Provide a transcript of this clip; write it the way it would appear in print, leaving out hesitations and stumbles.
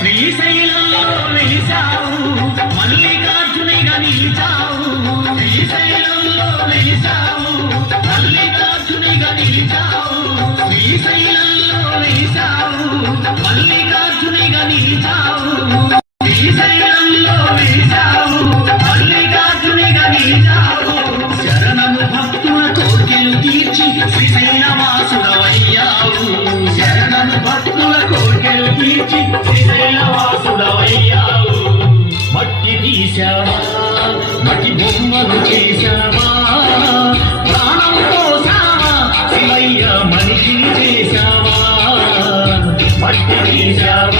శ్రీశైలంలో వెలిశావు మల్లికార్జునిగా నిలిచావు. శ్రీశైలంలో వెలిశావు మల్లికార్జునిగా నిలిచావు. శ్రీశైలంలో వెలిశావు మల్లికార్జునిగా నిలిచావు. శ్రీశైలంలో వెలిశావు మల్లికార్జునిగా నిలిచావు. శరణము భక్తుల కోర్కెలు తీర్చి శ్రీశైలవాసుడవయ్యావు. శరణము భక్తుల కోర్కెలు తీర్చి శ్రీశైలవాసుడవయ్యావు. మట్టి తీశావా మట్టి బొమ్మలు చేశావా, ప్రాణం పోసావా శివయ్య మనిషిని చేశావా. మట్టి తీశావా